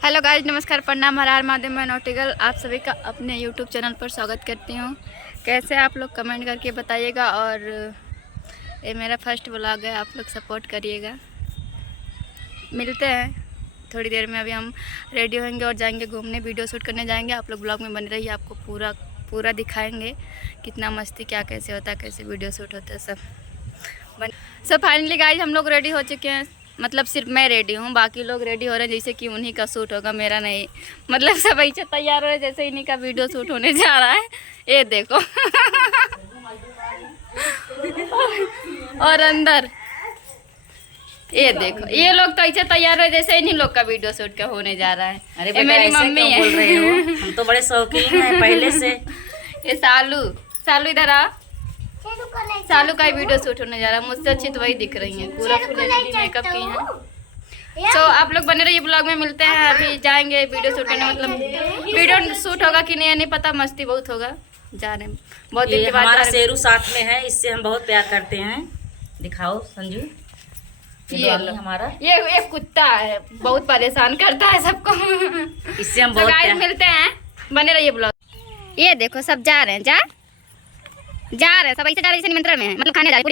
Hello guys, नमस्कार, प्रणाम, हर हर महादेव। मैं नौटिगल आप सभी का अपने यूट्यूब चैनल पर स्वागत करती हूँ। कैसे आप लोग कमेंट करके बताइएगा। और ये मेरा फर्स्ट व्लॉग है, आप लोग सपोर्ट करिएगा। मिलते हैं थोड़ी देर में। अभी हम रेडी होंगे और जाएंगे घूमने, वीडियो शूट करने जाएंगे। आप लोग ब्लॉग में बने रहिए, आपको पूरा दिखाएंगे कितना मस्ती, क्या कैसे होता है, कैसे वीडियो शूट होता है सब फाइनली गाइस हम लोग रेडी हो चुके हैं। मतलब सिर्फ मैं रेडी हूँ, बाकी लोग रेडी हो रहे हैं जैसे कि उन्हीं का शूट होगा, मेरा नहीं। मतलब सब ऐसे तैयार हो रहे हैं जैसे इन्हीं का वीडियो शूट होने जा रहा है। ये देखो। और अंदर ये देखो, ये लोग तो ऐसे तैयार हो जैसे इन्हीं लोग का वीडियो शूट का होने जा रहा है। अरे बेटा, मेरी ऐसे मम्मी क्यों बोल रहे हो? हम तो बड़े शौकीन हैं पहले से। ये सालू इधर आ। सालू का ही वीडियो शूट होने जा रहा है। मुझसे अच्छी तो वही दिख रही है, पूरा फुल एचडी मेकअप की है। तो आप लोग बने रहिए, ब्लॉग में मिलते हैं। अभी जाएंगे वीडियो शूट करने। मतलब वीडियो शूट होगा कि नहीं पता, मस्ती बहुत होगा। जा रहे हैं बहुत दिन के बाद। हमारा शेरू साथ में है, इससे हम बहुत प्यार करते हैं। दिखाओ संजू, ये हमारा ये कुत्ता है, बहुत परेशान करता है सबको। इससे हम तो बहुत गाइस मिलते हैं, बने रहिए ब्लॉग। ये देखो सब जा रहे हैं, जा रहे हैं सब, ऐसे जा रहे हैं जैसे निमंत्रण में है। मतलब खाने जा रहे हैं,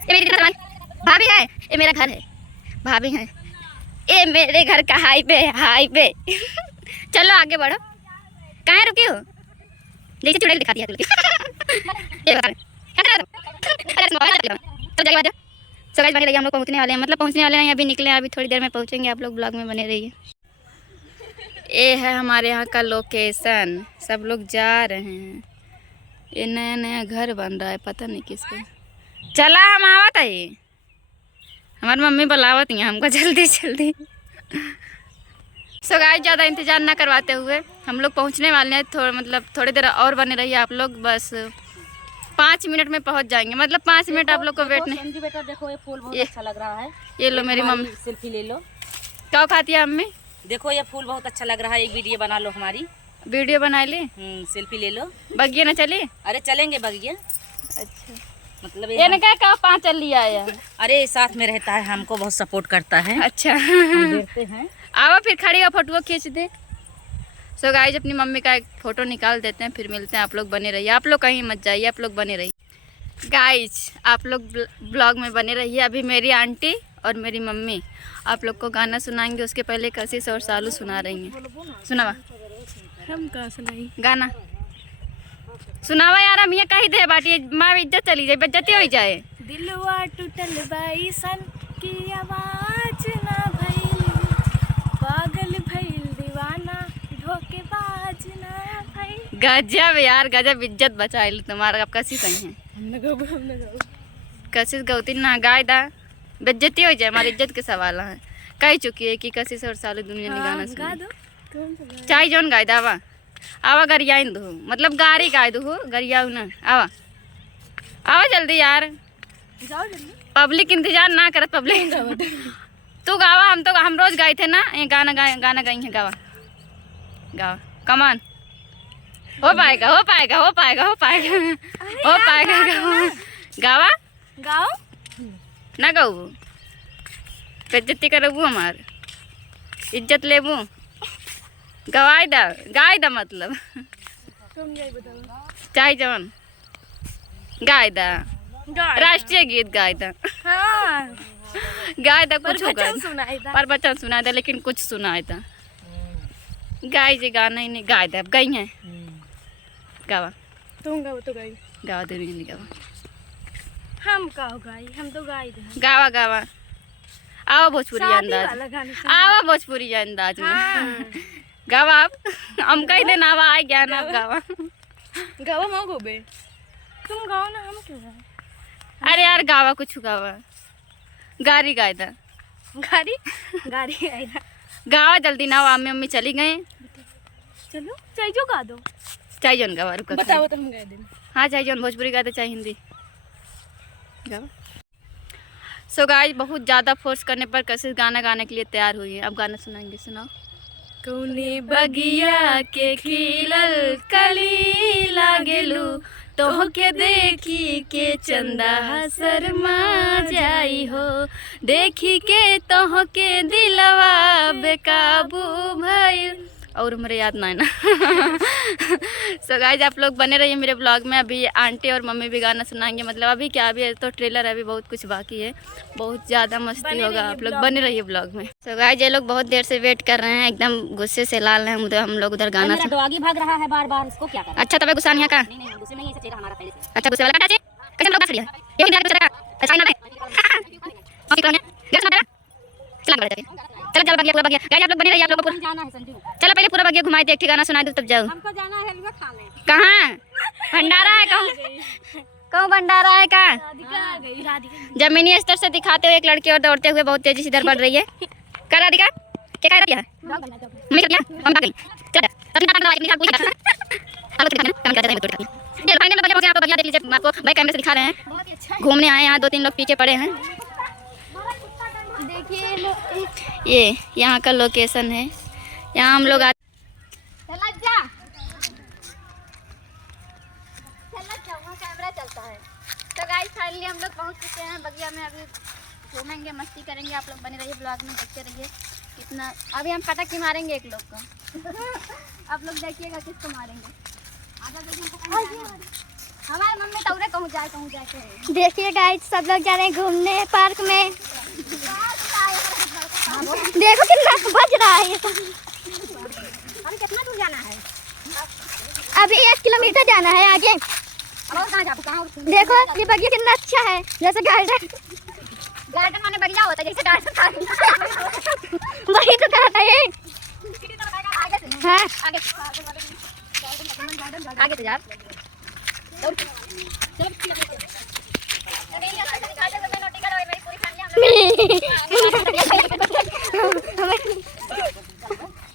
ये मेरी भाभी है, ये मेरा घर है, भाभी है, ये मेरे घर का हाईवे। चलो आगे बढ़ो, कहाँ रुकी हो? जैसे चुड़ैल दिखाती है सो गाइस बने रहिए, हम लोग पहुँचने वाले हैं। मतलब पहुँचने वाले हैं, अभी निकले हैं, अभी थोड़ी देर में पहुँचेंगे। आप लोग ब्लॉग में बने रहिए। ये है हमारे यहाँ का लोकेशन, सब लोग जा रहे हैं। ये नया नया घर बन रहा है, पता नहीं किसका। चला हम आवत है, हमारी मम्मी बुलावत है हमको जल्दी। सो गाइस ज़्यादा इंतज़ार ना करवाते हुए हम लोग पहुँचने वाले हैं। मतलब थोड़ी देर और बने रहिए आप लोग, बस 5 मिनट में पहुँच जाएंगे। मतलब 5 मिनट आप लोग को वेट नहीं। बेटा देखो, ये फूल बहुत अच्छा लग रहा है। ये लो मेरी मम्मी, सेल्फी ले लो। क्या खाती है मम्मी? देखो ये फूल बहुत अच्छा लग रहा है, एक वीडियो बना लो हमारी। वीडियो बना ली, सेल्फी ले लो। बगिया ना चली? अरे चलेंगे बगिया। अच्छा, मतलब ये ना क्या कहा 5 चल लिया है। अरे साथ में रहता है, हमको बहुत सपोर्ट करता है। अच्छा, हम देखते हैं। आओ फिर खड़ी हो, फोटो खींच दे। सो गाइस अपनी मम्मी का एक फ़ोटो निकाल देते हैं, फिर मिलते हैं। आप लोग बने रहिए, आप लोग कहीं मत जाइए, आप लोग बने रहिए। गाइस आप लोग ब्लॉग में बने रहिए। अभी मेरी आंटी और मेरी मम्मी आप लोग को गाना सुनाएंगे। उसके पहले कशिश और सालू सुना रही हैं। सुनावा, हम कहाँ सुनाई गाना सुनावा यार। हम ये कही दे बाटी माँ इज्जत चली जाए, बेइज्जती हो जाए। दिलवा टूटल बाई सन की आवाज ना भइल, पागल भइल दीवाना धोखेबाज ना भइल। गजब यार, गजब, इज्जत बचाइल तुम्हारा। अब कशिश आई है, कशिश गौती ना गाय दा, बेइज्जती हो जाए, हमारी इज्जत के सवाल है। कह चुकी है कि कशिश और सालू दुनिया ने गाना सुना। चाहे जोन गाय दा आवा गरिया दो, मतलब गाड़ी गाय दो, गरिया ना आवा जल्दी यार, जाओ जल्दी। पब्लिक इंतजार ना करत। पब्लिक तू गावा, हम रोज गाए थे ना। ये गाना गाई है, गावा कमान। हो पाएगा गावा गाओ ना गाऊ, बेइज्जती करबू, हमार इज्जत लेबू। गाय दा मतलब तुम यही बताओ। चाहे जवन गाय दा, राष्ट्रीय गीत गाय दा। हाँ, गाय दा कुछ सुनाई था। पर बच्चा सुनाए था, लेकिन कुछ सुनाए था। गाय जी गाना ही नहीं, गाय दा गई है। गावा तुम गाओ तो गाई, गावा दे नहीं गावा, हम कहो गाई, हम तो गाई दे। गावा आओ भोजपुरी अंदाज, वाला गाना आओ भोजपुरी अंदाज में। हाँ। गावा आप, हम कह देना आवा आ गया ना। अब गावा गावा माँ गोबे, तुम गाओ ना, हम क्यों गाओ? अरे यार गावा कुछ गावा, गारी गाय दा, गाड़ी आई ना। गावा जल्दी ना। आम मम्मी चली गए। चलो चाय जो गा दो, चाहे जौन गावा, रुका बताओ तो हम गा दें। हाँ चाहे जौन भोजपुरी गाते चाहे हिंदी गावा। सो गाइस बहुत ज़्यादा फोर्स करने पर कशिश गाना गाने के लिए तैयार हुई है। अब गाना सुनाएंगे, सुनाओ। कौने बगिया के खिलल कली लागेलू, तोह के देखी के चंदा शर्मा जाई हो, देखी के तोह के दिलवा बेकाबू भइल। और मेरे याद ना है ना। सो गाइज आप लोग बने रहिए मेरे ब्लॉग में। अभी आंटी और मम्मी भी गाना सुनाएंगे, मतलब अभी क्या, अभी तो ट्रेलर है, अभी बहुत कुछ बाकी है, बहुत ज़्यादा मस्ती होगा। आप लोग बने रहिए ब्लॉग में। सो गाइज ये लोग बहुत देर से वेट कर रहे हैं, एकदम गुस्से से लाल हैं हम लोग उधर गाना मेरा डॉगी भाग रहा है बार बार, इसको क्या करें? अच्छा तब गुस्सा नहीं है का? नहीं गुस्से में ही ऐसा चेहरा हमारा पहले से। अच्छा गुस्से वाला कैसे हम लोग बात कर लिया ये भी गुस्सा का अच्छा ना है। चलो चलो पूरा बगिया गाइस आप लोग बने रहिए। आप लोग को जाना है संजू, चलो पहले पूरा बगिया घुमाई दे, एक ठीक गाना सुना दो तब जाओ। हमको जाना है हलवा खाने। कहाँ भंडारा है? कहूँ भंडारा है कहाँ? जमीनी स्तर से दिखाते हुए एक लड़की और दौड़ते हुए बहुत तेजी से इधर बढ़ रही है। कर राधिका क्या कर रही है? मैं क्या हम भाग गई। चल तब ना अपनी निकाल पूछ आप लोग काम करते हैं तो ये फाइनल में बजे आप बगिया देख लीजिए, आपको बैक कैमरे से दिखा रहे हैं। घूमने आए यहाँ 2-3 लोग पीछे पड़े हैं। देखिए ये यहाँ का लोकेशन है, यहाँ हम लोग कैमरा चलता है। तो गाइस फाइनली हम लोग पहुँच चुके हैं बगिया में, अभी घूमेंगे मस्ती करेंगे। आप लोग बने रहिए ब्लॉग में, देखते रहिए कितना। अभी हम पटक ही मारेंगे एक लोग को। आप लोग देखिएगा किसको मारेंगे। हमारे मम्मी तौरे कहूँ जाए। देखिए गाइस सब लोग जा रहे हैं घूमने पार्क में। देखो कितना बज रहा है ये। अभी कितना दूर जाना है? अभी 1 किलोमीटर जाना है आगे। देखो ये बगिया कितना अच्छा है, जैसे गार्डन माने बगिया होता है, जैसे गार्डन वही तो कहता है। हाँ आगे तो जा।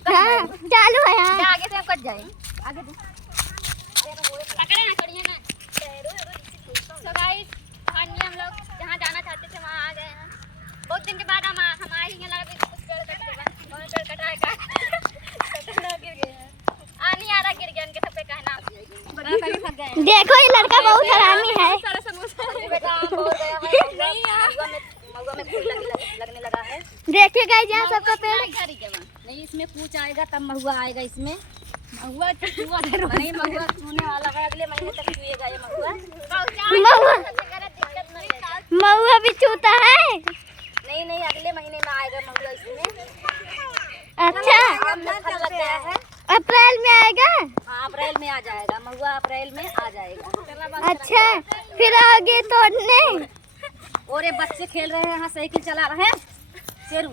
हाँ चालू है यहाँ आगे से कट जाए आगे पकड़े ना छोड़िए ना। तो गाइस फाइनली हम लोग जहाँ जाना चाहते थे वहाँ आ गए हैं। बहुत दिन के बाद हम आएंगे, लगा कुछ पेड़ कटाएगा गिर गए हैं। आनी आ रहा गिर गया इनके सब पे कहना। देखो ये लड़का बहुत हरामी है। लगने लगा है। देखिए गाइस यहाँ सबका पेड़ नहीं, इसमें पूछ आएगा तब महुआ आएगा। इसमें महुआ नहीं, महुआ चूने वाला है, अगले महीने तक चुएगा ये महुआ। महुआ भी चूता है? नहीं अगले महीने में आएगा महुआ इसमें। अच्छा लग गया है, अप्रैल में आएगा? हाँ अप्रैल में आ जाएगा महुआ, अप्रैल में आ जाएगा। अच्छा फिर आगे तोड़ने। और ये बच्चे खेल रहे हैं यहाँ, साइकिल चला रहे हैं। शेरू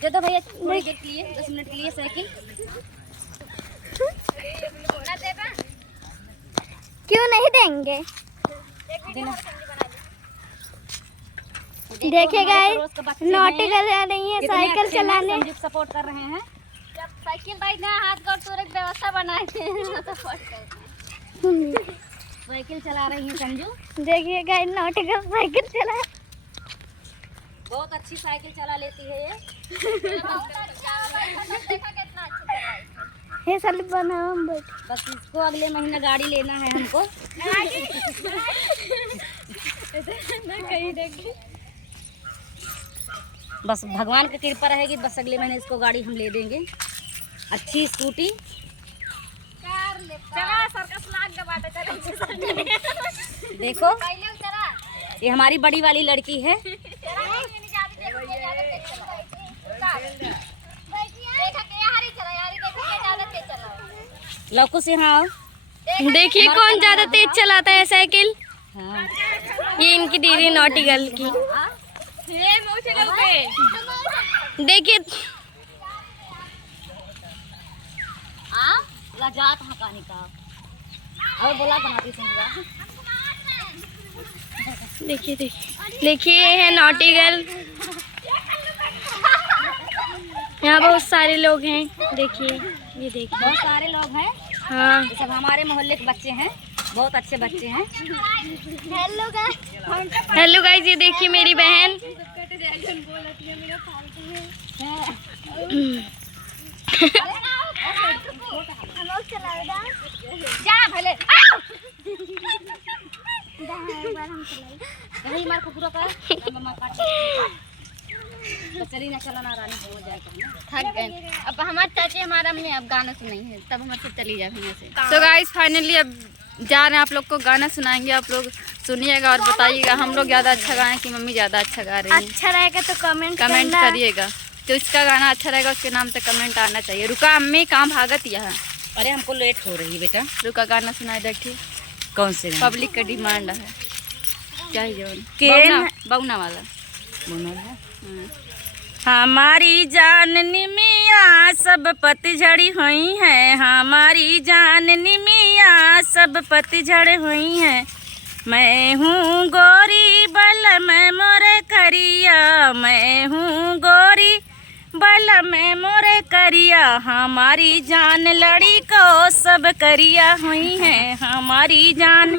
दे दो भैया थोड़ी देर के लिए, 10 मिनट के लिए साइकिल। क्यों नहीं देंगे? देखिए गाइस नोटी कर रही है साइकिल चलाने, सपोर्ट कर रहे हैं। जब साइकिल बाइक ना हाथ गोड़ तोड़ एक व्यवस्था बनाए थे साइकिल चला रही है संजू। देखिए गाइस नोटी कर साइकिल चला, बहुत अच्छी साइकिल चला लेती है ये। ये साल बनाओ बस इसको अगले महीने गाड़ी लेना है हमको। बस भगवान की कृपा रहेगी, बस अगले महीने इसको गाड़ी हम ले देंगे, अच्छी स्कूटी। देखो ये हमारी बड़ी वाली लड़की है। लौकू से हाँ देखिए कौन ज्यादा तेज चलाता है साइकिल। हाँ। ये इनकी दीदी नॉटी गर्ल की। देखिए लजात हकानी का और बोला बनाती समझा। देखिए देखिए ये है नॉटी गर्ल। यहाँ बहुत सारे लोग हैं, देखिए ये देखिए बहुत सारे लोग हैं। हाँ ये सब हमारे मोहल्ले के बच्चे हैं, बहुत अच्छे बच्चे हैं। हेलो गाइस, ये देखिए मेरी बहन। जा पूरा कर मम्मा काट तो चली ना चला ना रानी हो जाए थक गए। अब हमारे चाची हमारा में अब गाना सुनाएंगे तब हम सब चली जाएंगे से। तो गाइस फाइनली अब जा रहे हैं, आप लोग को गाना सुनाएंगे, आप लोग सुनिएगा और बताइएगा हम लोग ज़्यादा अच्छा गाएं कि मम्मी ज़्यादा अच्छा गा रही है। अच्छा रहेगा तो कमेंट करिएगा, जो इसका गाना अच्छा रहेगा उसके नाम से कमेंट आना चाहिए। रुका अम्मी कहाँ भागत यह? अरे हमको लेट हो रही है बेटा। रुका गाना सुनाए देखिए। कौन से पब्लिक का डिमांड है क्या बउना वाला हमारी जान निमिया सब पतझड़ी हुई है, हमारी जान निमिया सब पतझड़ हुई है। मैं हूँ गोरी बल मैं मोरे करिया, मैं हूँ गोरी बल मैं मोरे करिया। हमारी जान लड़ी को सब करिया हुई है, हमारी जान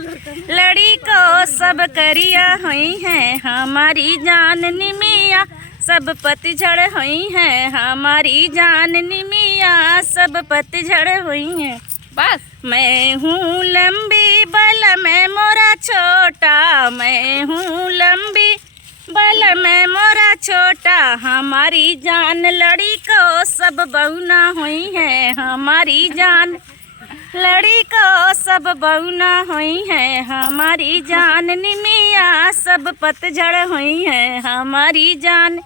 लड़ी को सब करिया हुई है। हमारी जान निमिया सब पतझड़ हुई है, हमारी जान निमिया सब पतझड़ हुई है। बस मैं हूँ लंबी बल मैं मोरा छोटा, मैं हूँ लंबी बल मैं मोरा छोटा। हमारी जान लड़ी को सब बउना हुई है, हमारी जान लड़ी को सब बउना हुई है। हमारी जान निमिया सब पतझड़ हुई है, हमारी जान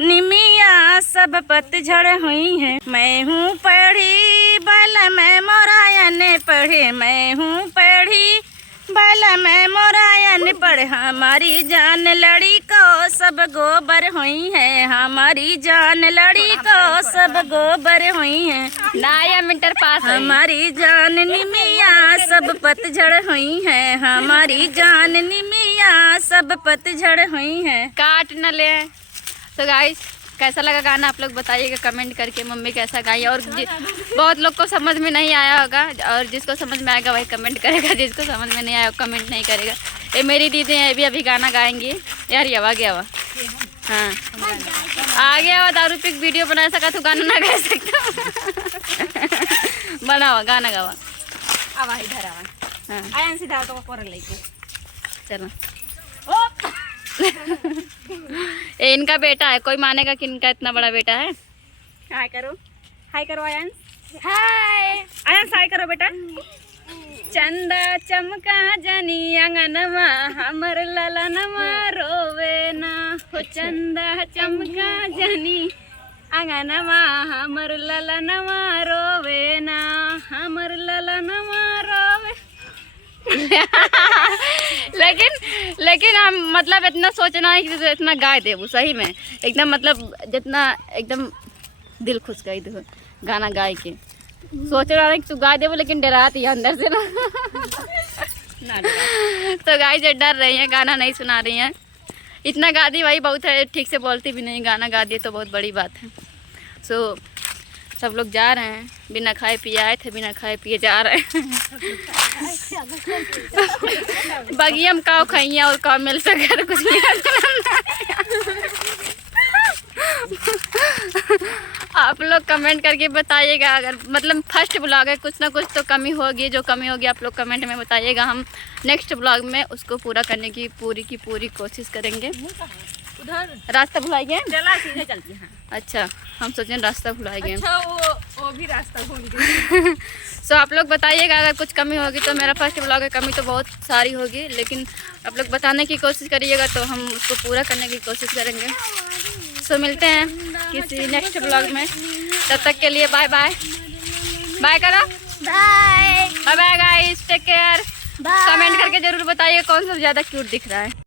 निमिया सब पतझड़ हुई है। मैं हूँ पढ़ी बल मैं मोरायन पढ़े, मैं हूँ पढ़ी बल मैं मोरायन पढ़े। हमारी जान लड़ी को सब गोबर हुई है, हमारी जान लड़ी को सब गोबर हुई है। नाया मीटर पास है। हमारी जान निमिया सब पतझड़ हुई है, हमारी जान निमिया सब पतझड़ हुई है। काट न ले। तो गाइस कैसा लगा गाना आप लोग बताइएगा कमेंट करके, मम्मी कैसा गाई। और बहुत लोग को समझ में नहीं आया होगा, और जिसको समझ में आएगा वही कमेंट करेगा, जिसको समझ में नहीं आया कमेंट नहीं करेगा। ये मेरी दीदी है, ये भी अभी गाना गाएंगी। यार ये आ गया हुआ, हाँ आ गया हुआ। दारू पी वीडियो बना सका तो गाना ना गा सकता। बना हुआ गाना गावा। आवा इधर आवा, हाँ आया सीधा तो कर लेके चलो। ये इनका बेटा है, कोई मानेगा कि इनका इतना बड़ा बेटा है। हाय करो, हाय करो आयन, हाय आयन हाय करो बेटा। चंदा चमका जनी अंगनमा हमर ललनमा रोवे ना हो। चंदा चमका जनी अंगनमा हमर ललनमा रोवे ना, हमर ललनमा रोवे। लेकिन हम मतलब इतना सोचना है कि इतना गा दे वो सही में एकदम, मतलब जितना एकदम दिल खुश गई देखो गाना गाए के। सोच रहा है कि तू गा दे वो, लेकिन डराती है अंदर से ना। तो गाइस ये डर रही है, गाना नहीं सुना रही हैं। इतना गा दी भाई बहुत है, ठीक से बोलती भी नहीं, गाना गा दिए तो बहुत बड़ी बात है। सो सब लोग जा रहे हैं, बिना खाए पिए आए थे, बिना खाए पिए जा रहे हैं। बगियम काव खाइए और काव मिल सके कुछ नहीं। आप लोग कमेंट करके बताइएगा, अगर मतलब फर्स्ट ब्लॉग है कुछ ना कुछ तो कमी होगी, जो कमी होगी आप लोग कमेंट में बताइएगा। हम नेक्स्ट ब्लॉग में उसको पूरा करने की पूरी कोशिश करेंगे। उधर रास्ता भुलाइए, चला सीधे चलती है। अच्छा हम सोचें रास्ता भुलाएंगे। अच्छा वो भी रास्ता भूल गई। सो आप लोग बताइएगा अगर कुछ कमी होगी तो। मेरा फर्स्ट ब्लॉग है, कमी तो बहुत सारी होगी, लेकिन आप लोग बताने की कोशिश करिएगा तो हम उसको पूरा करने की कोशिश करेंगे। सो मिलते हैं किसी नेक्स्ट ब्लॉग में, तब तक के लिए बाय बाय। बाय करो, bye bye guys, take care. Comment करके ज़रूर बताइए कौन सा ज़्यादा क्यूट दिख रहा है।